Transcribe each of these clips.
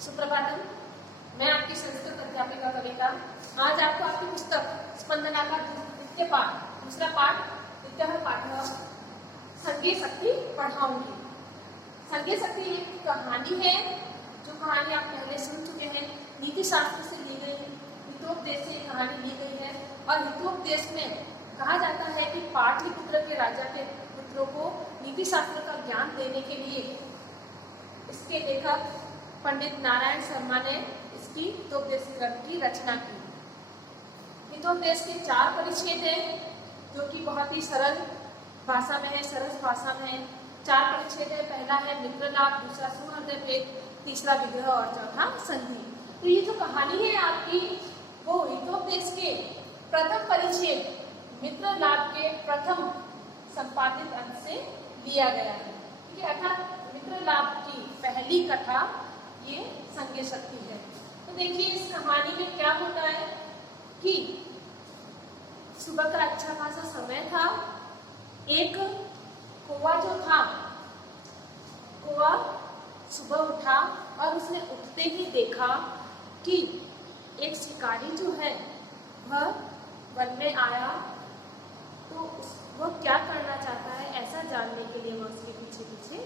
सुप्रभातम। मैं आपकी संस्कृत अध्यापिका कविता आज आपको आपकी पुस्तक स्पंदना का द्वितीय पाठ दूसरा पाठ द्वितीय पाठ संज्ञेय शक्ति पढ़ाऊंगी। संज्ञेय शक्ति एक कहानी है जो कहानी आप पहले सुन चुके हैं। नीति शास्त्र से ली गई है, हितोपदेश से कहानी ली गई है और हितोपदेश में कहा जाता है कि पाटलिपुत्र के राजा के पुत्रों को नीति शास्त्र का ज्ञान देने के लिए इसके लेखक पंडित नारायण शर्मा ने इसकी हितोपदेश ग्रंथ की रचना की। हितोपदेश के 4 परिच्छेद हैं जो कि बहुत ही सरल भाषा में है, सरस भाषा में है। 4 परिच्छेद है। पहला है मित्र लाभ, दूसरा सुहृदय भेद, तीसरा विग्रह और चौथा संधि। तो ये जो कहानी है आपकी वो हितोपदेश के प्रथम परिच्छेद मित्र लाभ के प्रथम संपादित अंश से लिया गया है। ठीक है, अर्थात मित्र लाभ की पहली कथा ये संज्ञेय शक्ति है। तो देखिए इस कहानी में क्या होता है कि सुबह का अच्छा खासा समय था। एक कौवा जो था, कौवा सुबह उठा और उसने उठते ही देखा कि एक शिकारी जो है वह वन में आया। तो वह क्या करना चाहता है ऐसा जानने के लिए वह उसके पीछे पीछे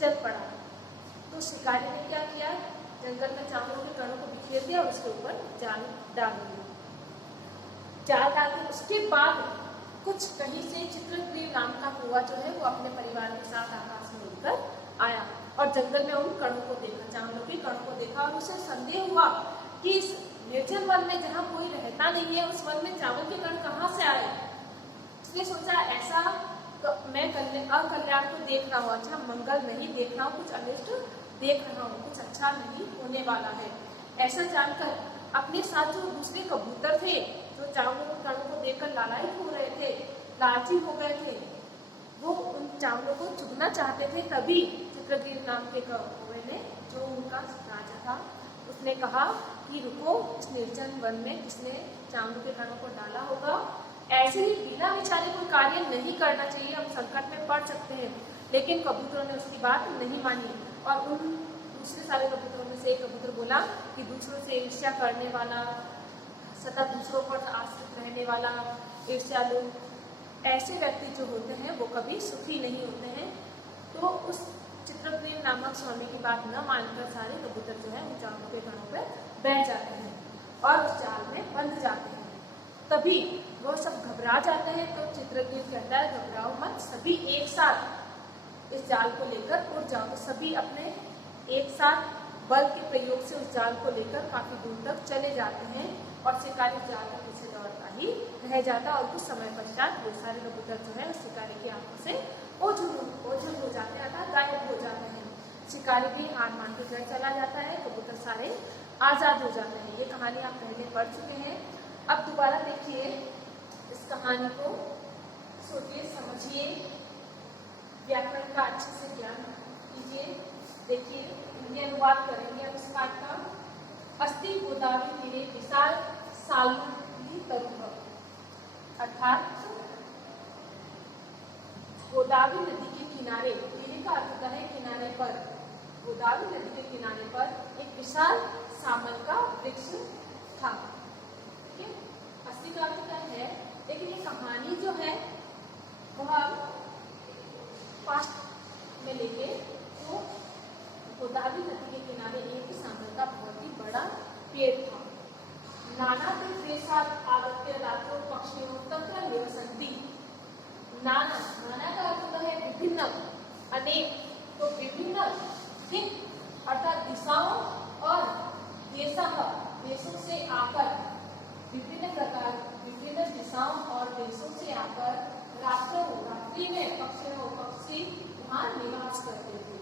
चल पड़ा। तो शिकारी ने क्या किया, जंगल में चावलों के कणों को बिखेर दिया और उसके ऊपर जाल डाल दिया। जाल डालने उसके बाद कुछ कहीं से चित्रग्रीव नाम का कौवा जो है वो अपने परिवार के साथ आकाश में उड़कर आया और जंगल में उन कणों को देखा, चावलों के कणों को देखा और उसे संदेह हुआ कि इस निर्जन वन में जहाँ कोई रहता नहीं है उस वन में चावल के कण कहाँ से आए। उसने सोचा ऐसा तो मैं अकल्याण को देख रहा हूँ, अच्छा मंगल नहीं देख रहा हूँ, कुछ अनिष्ट देख रहा हूँ, कुछ अच्छा नहीं होने वाला है। ऐसा जानकर अपने साथ जो दूसरे कबूतर थे जो चावलों के कणों को देखकर लालायित हो रहे थे, लालची हो गए थे, वो उन चावलों को चुगना चाहते थे। तभी चित्रग्रीव नाम के कौवे ने, जो उनका राजा था, उसने कहा कि रुको, इस निर्जन वन में किसने चावलों के कणों को डाला होगा। ऐसे ही बिना विचारे कोई कार्य नहीं करना चाहिए, हम संकट में पड़ सकते हैं। लेकिन कबूतरों ने उसकी बात नहीं मानी और उन दूसरे सारे कबूतरों में से एक कबूतर बोला कि दूसरों से ईर्ष्या करने वाला, सतत दूसरों पर आश्रित रहने वाला, ईर्ष्यालु, ऐसे व्यक्ति जो होते हैं वो कभी सुखी नहीं होते हैं। तो उस चित्रग्रीव नामक स्वामी की बात न मानकर सारे कबूतर जो है उन चावलों के कणों पर बैठ जाते हैं और उस जाल में बंध जाते हैं। तभी वो सब घबरा जाते हैं। तो चित्रग्रीव कहता है घबराओ मत, सभी एक साथ इस जाल को लेकर उड़ जाओ। तो सभी अपने एक साथ बल के प्रयोग से उस जाल को लेकर काफी दूर तक चले जाते हैं और शिकारी जाल के पीछे दौड़ता ही रह जाता और कुछ समय पश्चात वो सारे कबूतर जो है उस शिकारी की आंखों से ओझल हो जाते हैं, अर्थात गायब हो जाते हैं। शिकारी भी हार मान के घर चला जाता है, कबूतर सारे आजाद हो जाते हैं। ये कहानी आप पहले पढ़ चुके हैं। अब दोबारा देखिए इस कहानी को, सोचिए, समझिए, व्याकरण का अच्छे से ज्ञान कीजिए। देखिए हिंदी अनुवाद करेंगे अब इस पाठ का। अस्ति गोदावरी तीरे विशाल सालुली तरुः, अर्थात गोदावरी नदी के किनारे, तीरे का अर्थ होता है किनारे पर, गोदावरी नदी के किनारे पर एक विशाल सामल का वृक्ष था। अस्सी का अर्थ है, लेकिन ये कहानी जो है वह पास्ट में लेके तो गोदावरी नदी के किनारे एक सामल का बहुत ही बड़ा पेड़ था। नाना देशात् आगत्य रात्रौ पक्षिणो तत्र निवसन्ति। नाना का अर्थ होता है विभिन्न, अनेक, तो विभिन्न दिक् अर्थात दिशाओं और देशों से आकर, विभिन्न दिशाओं और देशों से आकर रात्रि में पक्षी वहाँ निवास करते थे।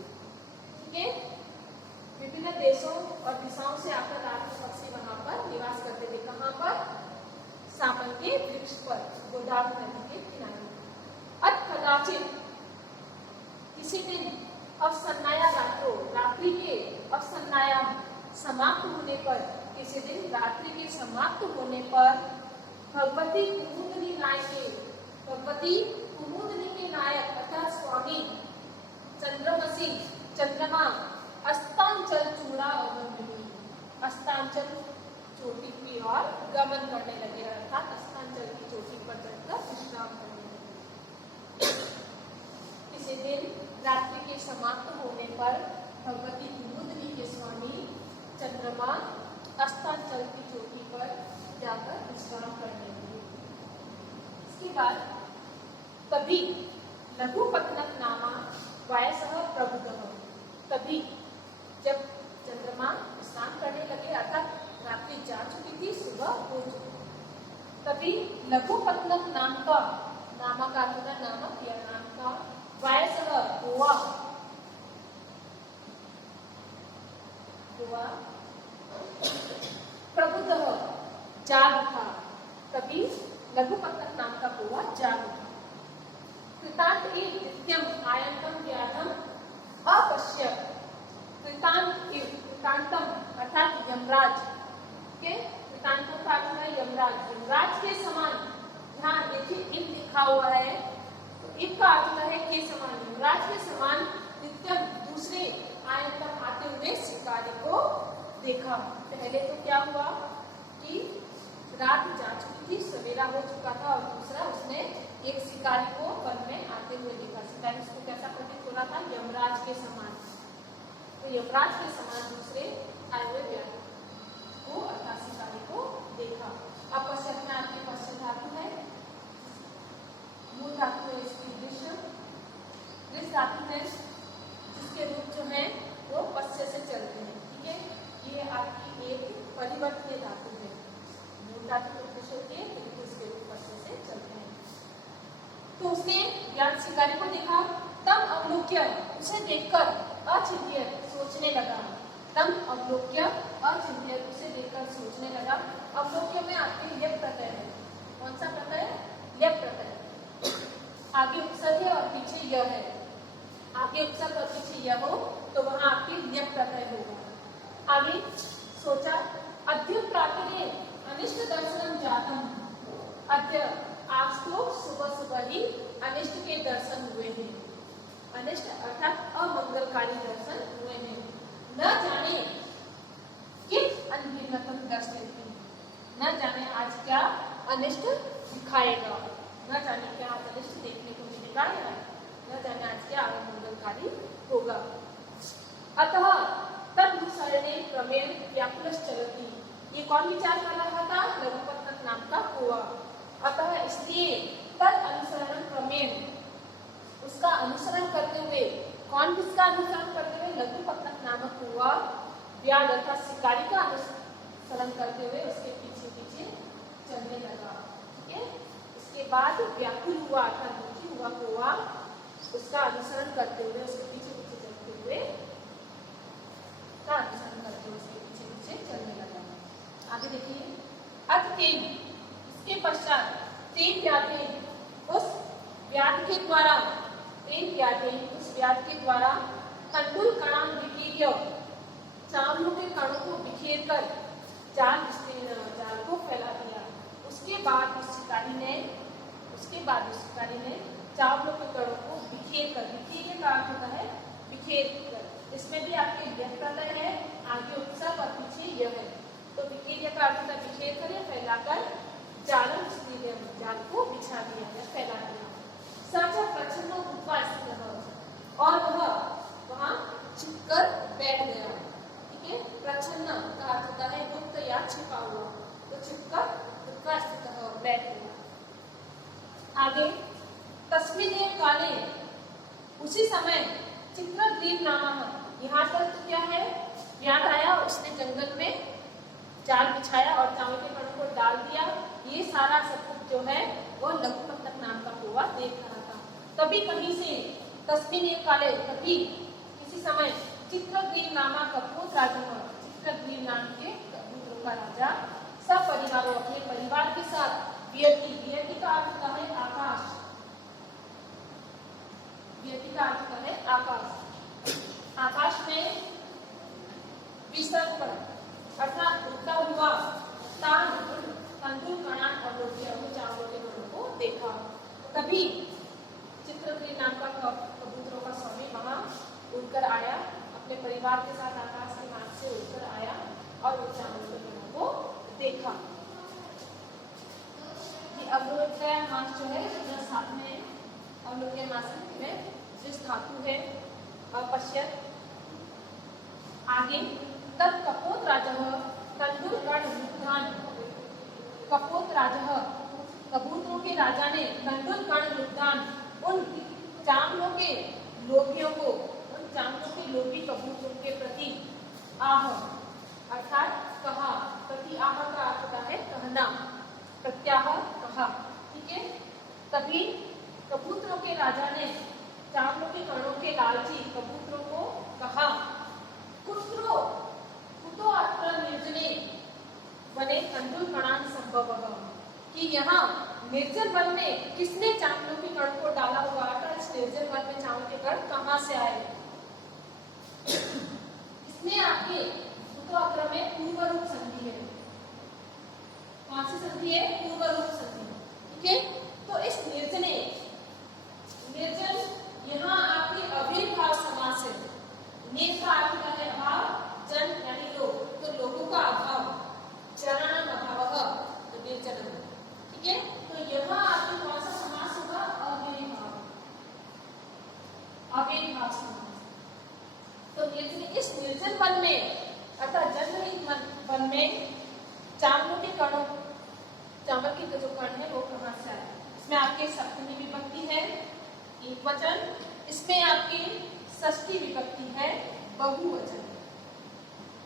ठीक है, विभिन्न देशों और दिशाओं से आकर रात में पक्षी वहाँ पर निवास करते थे। कहाँ पर? सामल के वृक्ष पर, गोदावरी नदी के किनारे। अत कदाचित किसी दिन अवसन्नाया रात्रो, रात्रि के अवसन्नाया समाप्त होने पर, किसी दिन रात्रि के समाप्त होने पर भगवती कुमुदिनी के नायक अर्थात स्वामी चंद्रमा अस्तांचल चूड़ा अवगम्य गमन करने लगे, अर्थात अस्तांचल की चोटी पर चढ़कर विश्राम करने लगे। इसी दिन रात्रि के समाप्त होने पर भगवती कुमुदिनी के स्वामी चंद्रमा अस्तांचल की चोटी पर जाकर विश्राम करने लगे। इसके बाद तभी लघुपत्नक नामा वयसः प्रबुद्धः, तभी जब चंद्रमा विश्राम करने लगे अर्थात रात्रि जा चुकी थी, सुबह हो चुकी, तभी लघुपत्नक नाम का, नामा का अर्थ होता है नामक या नाम का, वयसः हुआ प्रबुद्धः जाग उठा, तभी लघुपत्नक नाम का हुआ जाग उठा। कृतांत नित्यम आयंतम व्याधम अपश्य, कृतांतम अर्थात यमराज के, कृतांतम का अर्थ है यमराज, यमराज के समान। ध्यान देखिए इन लिखा हुआ है तो इनका अर्थ है के समान, यमराज के समान नित्यम दूसरे आयंतम आते हुए शिकारी को देखा। पहले तो क्या हुआ कि रात जा चुकी थी, सवेरा हो चुका था, और दूसरा उसने एक शिकारी को वन में आते हुए देखा। शिकारी उसको कैसा प्रतीत हो रहा था? यमराज के समान। तो यमराज के समान दूसरे आए हुए व्यक्ति को अर्थात शिकारी को देखा। अब पश्चात में आपके पश्चात धातु है, मूल धातु है इसकी दृश्य, दृश्य धातु है जिसके रूप जो है वो पश्च से चलते हैं। ठीक है, ये आपकी एक परिवर्तनीय धातु है। मूल धातु दृश्य होती है किंतु इसके रूप पश्च से चलते हैं। तो उसने ज्ञान शिकारी को देखा, तब अवलोक्य उसे देखकर अचिंत्य सोचने लगा, तब अवलोक्य अचिंत्य उसे देखकर सोचने लगा। अवलोक्य में आपके ल्यप प्रत्यय है, कौन सा प्रत्यय? ल्यप प्रत्यय। आगे उपसर्ग है और पीछे यह है, आगे उपसर्ग और पीछे यह हो तो वहां आपके ल्यप प्रत्यय होगा। आगे सोचा, अद्य प्रातः अनिष्ट दर्शनम जातम, अद्य आज तो सुबह सुबह ही अनिष्ट के दर्शन हुए हैं। अनिष्ट अर्थात अमंगलकारी दर्शन हुए हैं। न जाने किस अनभिन्नतम दर्शयति, न जाने आज क्या अनिष्ट दिखाएगा, न जाने क्या अनिष्ट देखने को मिलेगा, या न जाने आज क्या अमंगलकारी होगा। अतः तदनुसरणे क्रमेण व्याकुलश्चलति, ये कौन विचार कर रहा था? लघुपत्नक नाम का हुआ। अतः इसलिए तद अनुसरण क्रमेण, उसका अनुसरण करते हुए, कौन किसका अनुसरण करते हुए? लघुपत्नक नामक हुआ व्याध अर्थात शिकारी का अनुसरण करते हुए उसके पीछे पीछे चलने लगा। ठीक है, इसके बाद व्याकुल हुआ अर्थात दुखी हुआ उसका अनुसरण करते हुए, उसके पीछे पीछे चलते हुए, का अनुसरण करते हुए उसके पीछे पीछे चलने लगा। आगे देखिए, अथ तेन, इसके पश्चात तेन व्याधे, उस व्याध के द्वारा, तेन व्याधे उस व्याध के द्वारा तंडुल कणाम विकीर्य, चावलों के कणों को बिखेर कर जाल को फैला दिया। उसके बाद उस शिकारी ने चावलों के कणों को बिखेर कर, बिखेर का अर्थ होता है बिखेर कर, इसमें भी आपके व्यक्त प्रत्यय है, आगे उपसर्ग और पीछे यह है। तो बिखेर का अर्थ होता है बिखेर कर या फैलाकर, जालम जाल को बिछा दिया या फैला दिया। सच प्रच्छन्न उपवा स्थितः, और वह वहां छिपकर बैठ गया। ठीक है, प्रच्छन्न का अर्थ होता है गुप्त या छिपा हुआ, तो छिपकर उपवा स्थितः बैठ गया। आगे तस्मिन् काले, उसी समय चित्रग्रीव नामः, यहाँ तक तो क्या है? याद आया, उसने जंगल में जाल बिछाया और चावल के कणों को डाल दिया। ये सारा सब कुछ जो है वो लघुपत्नक नाम का हुआ देख रहा था। तभी कहीं से तस्मिन् काले, तभी किसी समय चित्रग्रीव नामा का पुत्र राजा, चित्रग्रीव नाम के पुत्रों का राजा सब परिवारों अपने परिवार के साथ व्यति, व्यति का अर्थ होता है आकाश, व्यति का अर्थ होता है आकाश, आकाश में विसर्ग पर अर्थात उड़ता हुआ तंदुल कणान अवलोक्य, चावलों के कणों को देखा। तभी चित्रग्रीव नाम का कबूतरों का स्वामी वहां उड़कर आया, अपने परिवार के साथ आकाश के मार्ग से उड़कर आया और उन चावलों के कणों को देखा। अवलोक्यमास जो है जो साथ में अवलोक्यमास में जिस धातु है अपश्यत। आगे तत् कपोत राजः कंदुल गण लुब्धान। कपोत राजः कबूतरों के राजा ने कंदुल गण लुब्धान उन चांगलों के लोभियों को, उन चांगलों के लोभी कबूतरों के प्रति आह अर्थात कहा। प्रति आह का अर्थ होता है कहना, प्रत्याह कहा। ठीक है, तभी कबूतरों के राजा ने चांगलों के गणों के लालची कबूतरों को कहा, कुत्रो कुतो अत्र निर्जने वने कंदुल गणान संभवः, कि यहाँ निर्जन वन में किसने चावलों के गण को डाला हुआ था। इस निर्जन वन में चावल के गण कहाँ से आए। इसमें आपके कुतो में पूर्व रूप संधि है। कौन सी संधि है? पूर्व रूप संधि। ठीक है, तो इस निर्जने, निर्जन यहाँ आपके अविर्भाव समास है। नेक का अर्थ होता है अभाव, जन यानी लोग, तो लोगों का अभाव, जनानाम अभावः तो निर्जनम। ठीक है, तो यहाँ आपके कौन सा समास होगा? अविर्भाव, अविर्भाव समास। तो इस निर्जन वन में अर्थात जनरहित वन में चावलों के कणों, चावल के जो कण है वो कहाँ से आए। इसमें आपके सप्तमी विभक्ति है एक वचन, इसमें आपकी षष्ठी विभक्ति है बहुवचन।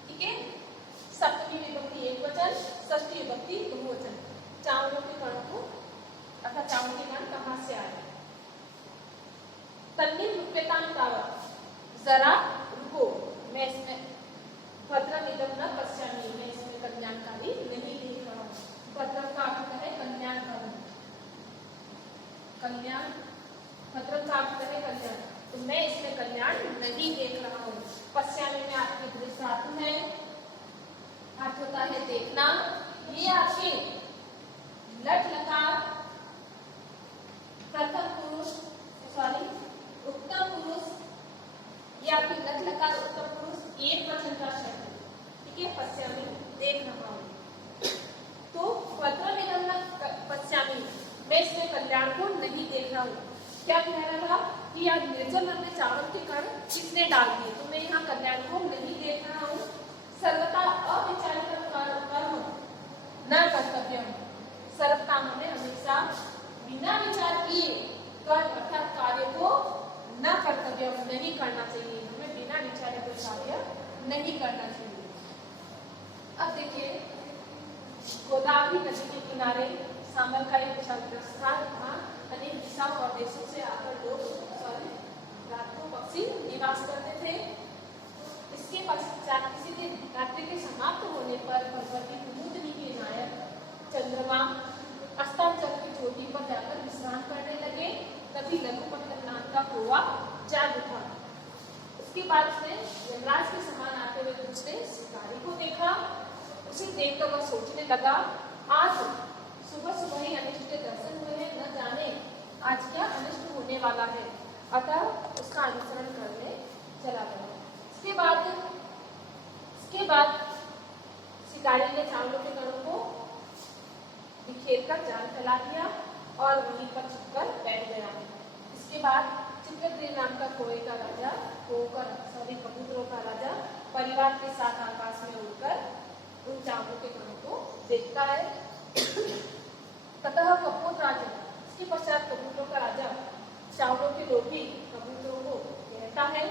ठीक है, सप्तमी विभक्ति एक वचन, षष्ठी विभक्ति बहुवचन। चावलों के कणों को अर्थात चावलों के कण कहाँ से आए। तन्निम रूप्यतान तावत्, जरा रुको, मैं इसमें भद्रम इदं न पश्यामि, मैं इसमें कल्याणकारी नहीं देख रहा हूँ। भद्रम का अर्थ है कल्याणकारी, कल्याण, भद्रम का अर्थ है कल्याण, तो मैं इसमें कल्याण नहीं देख रहा हूँ। पश्यामि में आपकी दृष्टि धातु है, अर्थ होता है देखना। ये आपके लट लकार प्रथम पुरुष, सॉरी उत्तम पुरुष, ये आपकी लट लकार उत्तम पुरुष एक वचन का शब्द है। ठीक है, पश्यामि देख रहा हूँ। तो भद्रम पश्यामि, मैं इसमें कल्याण को नहीं देख रहा हूँ। क्या कह रहा था कि आज निर्जन वन में चावल के कण किसने डाल दिए, तो मैं यहाँ कल्याण को नहीं देख रहा हूँ। सर्वथा अविचारित कर्म न कर्तव्य, सर्वथा हमें हमेशा बिना विचार किए कर्म अर्थात कार्य को न कर्तव्य नहीं करना चाहिए। हमें बिना विचारे कोई कार्य नहीं करना चाहिए। अब देखिए, गोदावरी नदी के किनारे सामर का एक विशाल प्रस्थान था। अनेक दिशाओं और देशों से आकर लोग रात को पक्षी निवास करते थे। इसके पश्चात किसी दिन रात्रि के समाप्त होने पर भगवती कुमुदनी के नायक चंद्रमा अस्ताचल की चोटी पर जाकर विश्राम करने लगे। तभी लघुपट्टन नाम का कौवा जाग उठा। उसके बाद उसने यमराज के समान आते हुए दूसरे शिकारी को देखा। उसे देखकर वह सोचने लगा, आज सुबह सुबह ही अनिष्ट के दर्शन हुए हैं, न जाने आज क्या अनिष्ट होने वाला है। अतः उसका अनुसरण करने चला गया। इसके बाद शिकारी ने चावलों के कणों को बिखेर कर जाल फैला दिया और वहीं पर छुपकर बैठ गया। इसके बाद चित्रदेव नाम का कबूतरों का राजा परिवार के साथ आकाश में उड़कर उन चावलों के कणों को देखता है। ततः कपोत राजा, इसके पश्चात कबूतरों का राजा चावलों के लोभी कबूतरों को कहता है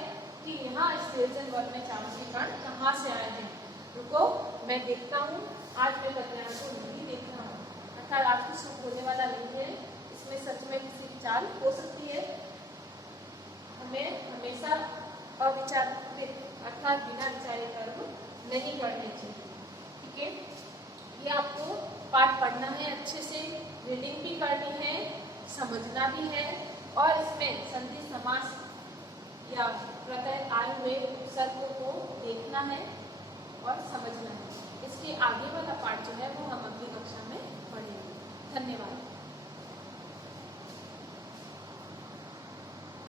कि यहाँ इस निर्जन वन में चावल के कण कहाँ से आए हैं। रुको, मैं देखता हूँ, आज मैं कल्याण को नहीं देख रहा हूँ। अर्थात आज की सुख होने वाला नहीं है, इसमें सच में किसी की चाल हो सकती है। हमें हमेशा अविचारित अर्थात बिना विचारे कर्म नहीं करने चाहिए। ठीक है, ये आपको पाठ पढ़ना है, अच्छे से रीडिंग भी करनी है, समझना भी है और इसमें संधि समास या प्रत्यय आए हुए उपसर्गों को देखना है और समझना है। इसके आगे वाला पाठ जो है वो हम अगली कक्षा में पढ़ेंगे। धन्यवाद।